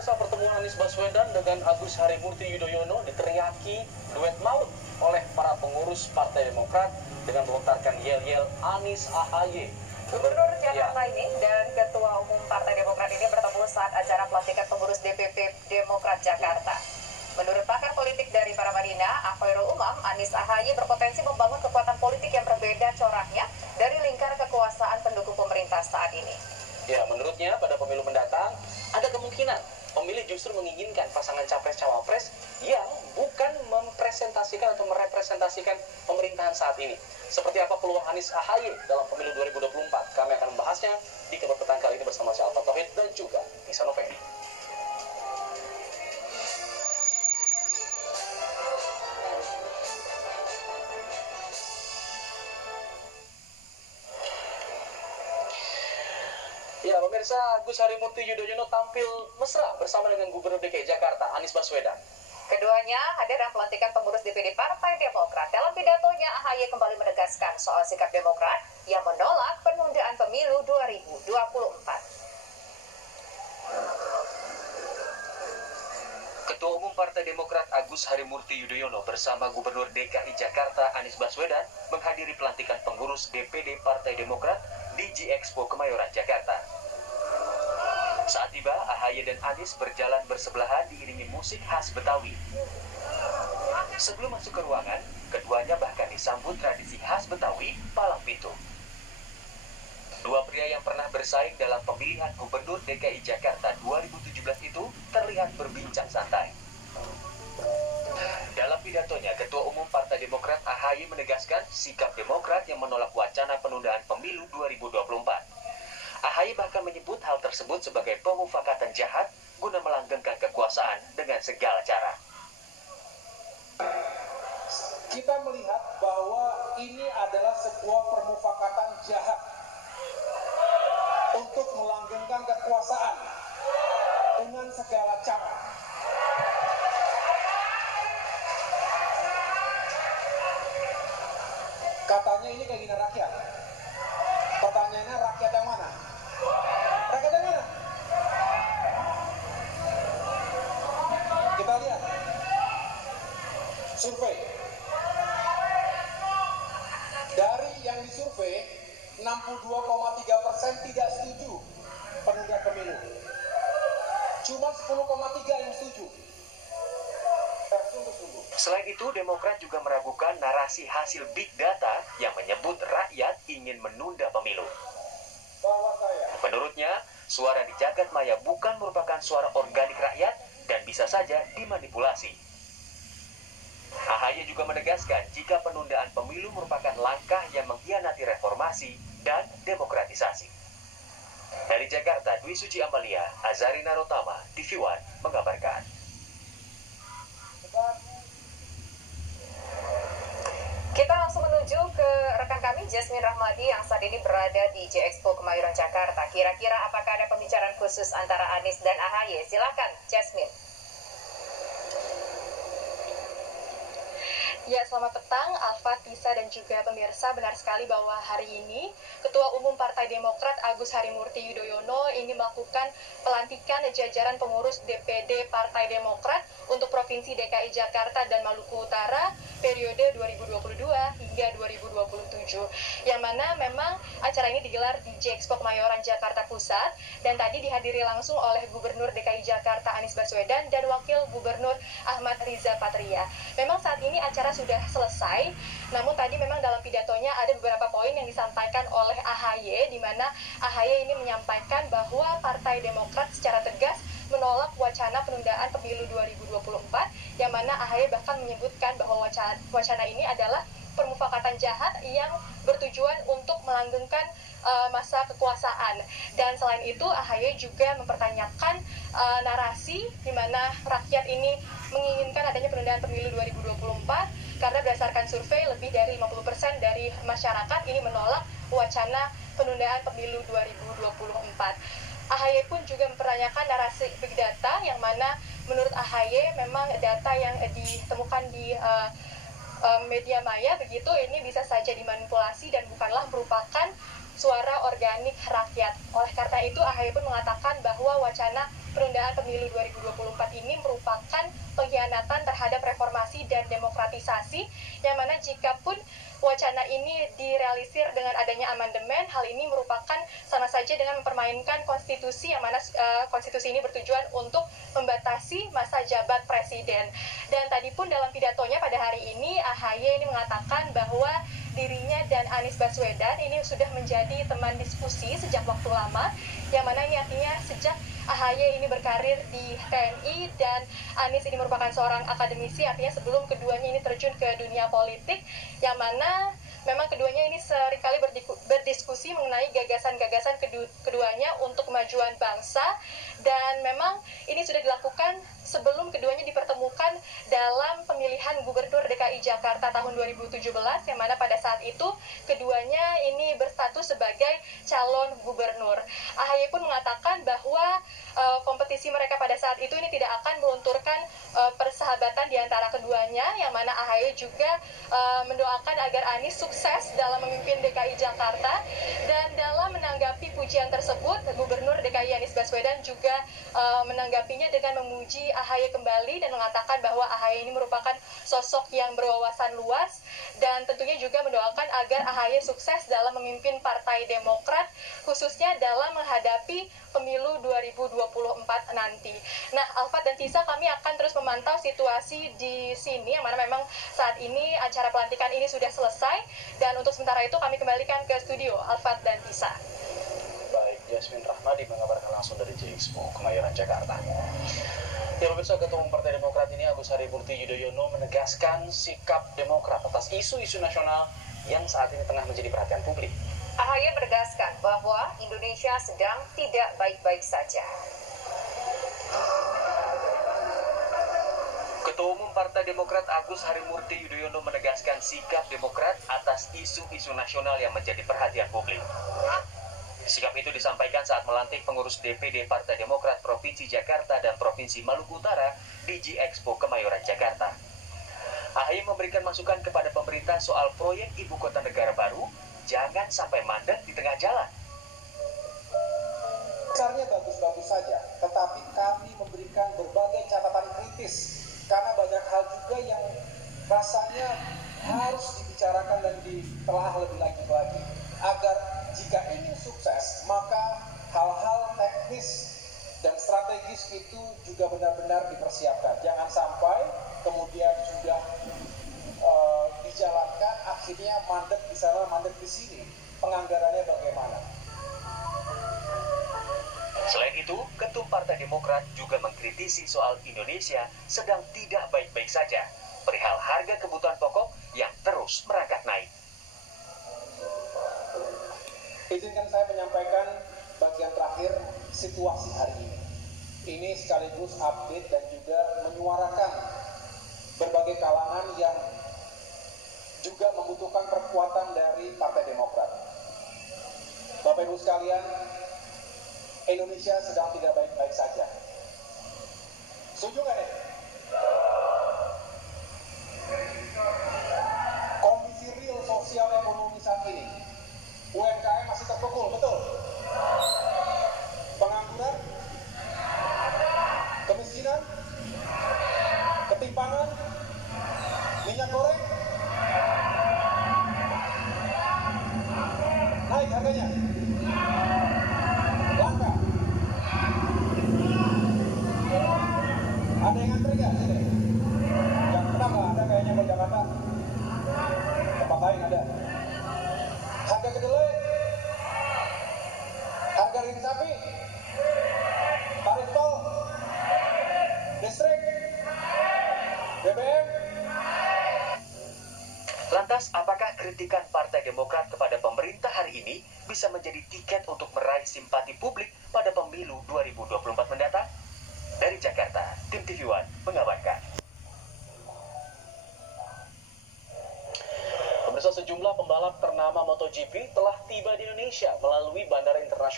pemirsa, pertemuan Anies Baswedan dengan Agus Harimurti Yudhoyono diteriaki duet maut oleh para pengurus Partai Demokrat dengan melontarkan yel-yel Anies AHY. Gubernur Jakarta ini dan Ketua Umum Partai Demokrat ini bertemu saat acara pelantikan pengurus DPP Demokrat Jakarta. Menurut pakar politik dari Paramadina, Khairul Umam, Anies AHY berpotensi membangun kekuatan politik yang berbeda coraknya dari lingkar kekuasaan pendukung pemerintah saat ini. Ya, menurutnya pada pemilu mendatang ada kemungkinan pemilih justru menginginkan pasangan capres-cawapres yang bukan mempresentasikan atau merepresentasikan pemerintahan saat ini. Seperti apa peluang Anies AHY dalam pemilu 2024? Kami akan membahasnya di Kabar Petang kali ini bersama saya Alfa Tauhid dan juga Nisa Noveni. Ya, pemirsa, Agus Harimurti Yudhoyono tampil mesra bersama dengan Gubernur DKI Jakarta, Anies Baswedan. Keduanya hadir dalam pelantikan pengurus DPD Partai Demokrat. Dalam pidatonya, AHY kembali menegaskan soal sikap Demokrat yang menolak penundaan pemilu 2024. Ketua Umum Partai Demokrat Agus Harimurti Yudhoyono bersama Gubernur DKI Jakarta Anies Baswedan menghadiri pelantikan pengurus DPD Partai Demokrat di G-Expo Kemayoran, Jakarta. Saat tiba, AHY dan Anies berjalan bersebelahan diiringi musik khas Betawi. Sebelum masuk ke ruangan, keduanya bahkan disambut tradisi khas Betawi, palang pintu. Dua pria yang pernah bersaing dalam pemilihan Gubernur DKI Jakarta 2017 itu terlihat berbincang santai. Dalam pidatonya, Ketua Umum Partai Demokrat AHY menegaskan sikap Demokrat yang menolak wacana penundaan pemilu 2024. AHY bahkan menyebut hal tersebut sebagai pemufakatan jahat guna melanggengkan kekuasaan dengan segala cara. Kita melihat bahwa ini adalah sebuah permufakatan jahat untuk melanggengkan kekuasaan dengan segala cara. Katanya ini keinginan rakyat. Pertanyaannya, rakyat yang mana? Rakyat yang mana? Kita lihat survei. Dari yang disurvei, 62,3% tidak setuju penundaan pemilu. Cuma 10,3 yang setuju. Selain itu, Demokrat juga meragukan narasi hasil big data yang menyebut rakyat ingin menunda pemilu. Menurutnya, suara di jagat maya bukan merupakan suara organik rakyat dan bisa saja dimanipulasi. AHY juga menegaskan jika penundaan pemilu merupakan langkah yang mengkhianati reformasi dan demokratisasi. Dari Jakarta, Dwi Suci Amalia, Azarina Rotama, TV One mengabarkan. Kita langsung menuju ke rekan kami Jasmine Rahmadi yang saat ini berada di G-Expo Kemayoran, Jakarta. Kira-kira apakah ada pembicaraan khusus antara Anies dan AHY? Silakan, Jasmine. Ya, selamat petang, Alfa, Tisa, dan juga pemirsa. Benar sekali bahwa hari ini Ketua Umum Partai Demokrat Agus Harimurti Yudhoyono ini melakukan pelantikan jajaran pengurus DPD Partai Demokrat untuk Provinsi DKI Jakarta dan Maluku Utara periode 2022 hingga 2027. Yang mana memang acara ini digelar di G-Expo Kemayoran, Jakarta Pusat, dan tadi dihadiri langsung oleh Gubernur DKI Jakarta Anies Baswedan dan Wakil Gubernur Ahmad Riza Patria. Memang saat ini acara sudah selesai, namun tadi memang dalam pidatonya ada beberapa poin yang disampaikan oleh AHY, di mana AHY ini menyampaikan bahwa Partai Demokrat secara tegas menolak wacana penundaan pemilu 2024, yang mana AHY bahkan menyebutkan bahwa wacana ini adalah permufakatan jahat yang bertujuan untuk melanggengkan masa kekuasaan. Dan selain itu, AHY juga mempertanyakan narasi di mana rakyat ini menginginkan adanya penundaan pemilu 2024 karena berdasarkan survei lebih dari 50% dari masyarakat ini menolak wacana penundaan pemilu 2024. AHY pun juga mempertanyakan narasi big data yang mana menurut AHY memang data yang ditemukan di media maya begitu ini bisa saja dimanipulasi dan bukanlah merupakan suara organik rakyat. Oleh karena itu AHY pun mengatakan bahwa wacana penundaan pemilu 2024 ini merupakan pengkhianatan terhadap reformasi dan demokratisasi, yang mana jikapun wacana ini direalisir dengan adanya amandemen, hal ini merupakan sama saja dengan mempermainkan konstitusi, yang mana konstitusi ini bertujuan untuk membatasi masa jabat presiden. Dan tadi pun dalam pidatonya pada hari ini, AHY ini mengatakan bahwa dirinya dan Anies Baswedan ini sudah menjadi teman diskusi sejak waktu lama, yang mana ini artinya sejak AHY ini berkarir di TNI dan Anies ini merupakan seorang akademisi, artinya sebelum keduanya ini terjun ke dunia politik, yang mana memang keduanya ini seringkali berdiskusi mengenai gagasan-gagasan keduanya untuk kemajuan bangsa, dan memang ini sudah dilakukan sebelum keduanya dipertemukan dalam pemilihan Gubernur DKI Jakarta tahun 2017, yang mana pada saat itu keduanya ini berstatus sebagai calon gubernur. AHY pun mengatakan bahwa kompetisi mereka pada saat itu ini tidak akan melunturkan persahabatan di antara keduanya, yang mana AHY juga mendoakan agar Anies sukses dalam memimpin DKI Jakarta. Dan dalam menanggapi pujian tersebut, Gubernur DKI Anies Baswedan juga menanggapinya dengan memuji AHY kembali dan mengatakan bahwa AHY ini merupakan sosok yang berwawasan luas, dan tentunya juga mendoakan agar AHY sukses dalam memimpin Partai Demokrat, khususnya dalam menghadapi pemilu 2024 nanti. Nah, Alfat dan Tisa, kami akan terus memantau situasi di sini, yang mana memang saat ini acara pelantikan ini sudah selesai, dan untuk sementara itu kami kembalikan ke studio Alfat dan Tisa. Baik, Yasmin Rahmadi mengabarkan langsung dari J-Expo Kemayoran, Jakarta. Ya pemirsa, Ketua Umum Partai Demokrat ini Agus Harimurti Yudhoyono menegaskan sikap Demokrat atas isu-isu nasional yang saat ini tengah menjadi perhatian publik. AHY menegaskan bahwa Indonesia sedang tidak baik-baik saja. Ketua Umum Partai Demokrat Agus Harimurti Yudhoyono menegaskan sikap Demokrat atas isu-isu nasional yang menjadi perhatian publik. Sikap itu disampaikan saat melantik pengurus DPD Partai Demokrat Provinsi Jakarta dan Provinsi Maluku Utara di J-Expo Kemayoran, Jakarta. AHY memberikan masukan kepada pemerintah soal proyek ibu kota negara baru, jangan sampai mandek di tengah jalan. Besarnya bagus-bagus saja, tetapi kami memberikan berbagai catatan kritis karena banyak hal juga yang rasanya harus dibicarakan dan ditelaah lebih lanjut lagi agar jika ingin sukses, maka hal-hal teknis dan strategis itu juga benar-benar dipersiapkan. Jangan sampai kemudian sudah dijalankan, akhirnya mandek di sana, mandek di sini. Penganggarannya bagaimana? Selain itu, Ketum Partai Demokrat juga mengkritisi soal Indonesia sedang tidak baik-baik saja, perihal harga kebutuhan pokok yang terus merangkak naik. Izinkan saya menyampaikan bagian terakhir situasi hari ini. Ini sekaligus update dan juga menyuarakan berbagai kalangan yang juga membutuhkan perkuatan dari Partai Demokrat. Bapak Ibu sekalian, Indonesia sedang tidak baik-baik saja. Setuju nggak nih? Kondisi real sosial ekonomi saat ini, UMKM masih terpukul, betul? Pengangguran, kemiskinan, ketimpangan, minyak goreng, naik harganya, langka. Ada yang ngantri nggak sini? Jakarta nggak ada kayaknya, kalau Jakarta tempat lain ada. Harga kedelai, harga daging sapi, tarif tol, listrik, BBM. Lantas, apakah kritikan Partai Demokrat kepada pemerintah hari ini bisa menjadi tiket untuk meraih simpati publik pada pemilu 2024 mendatang? Dari Jakarta, tim TV One mengabarkan. Pemirsa, sejumlah pembalap ternama MotoGP telah tiba di Indonesia melalui Bandara Internasional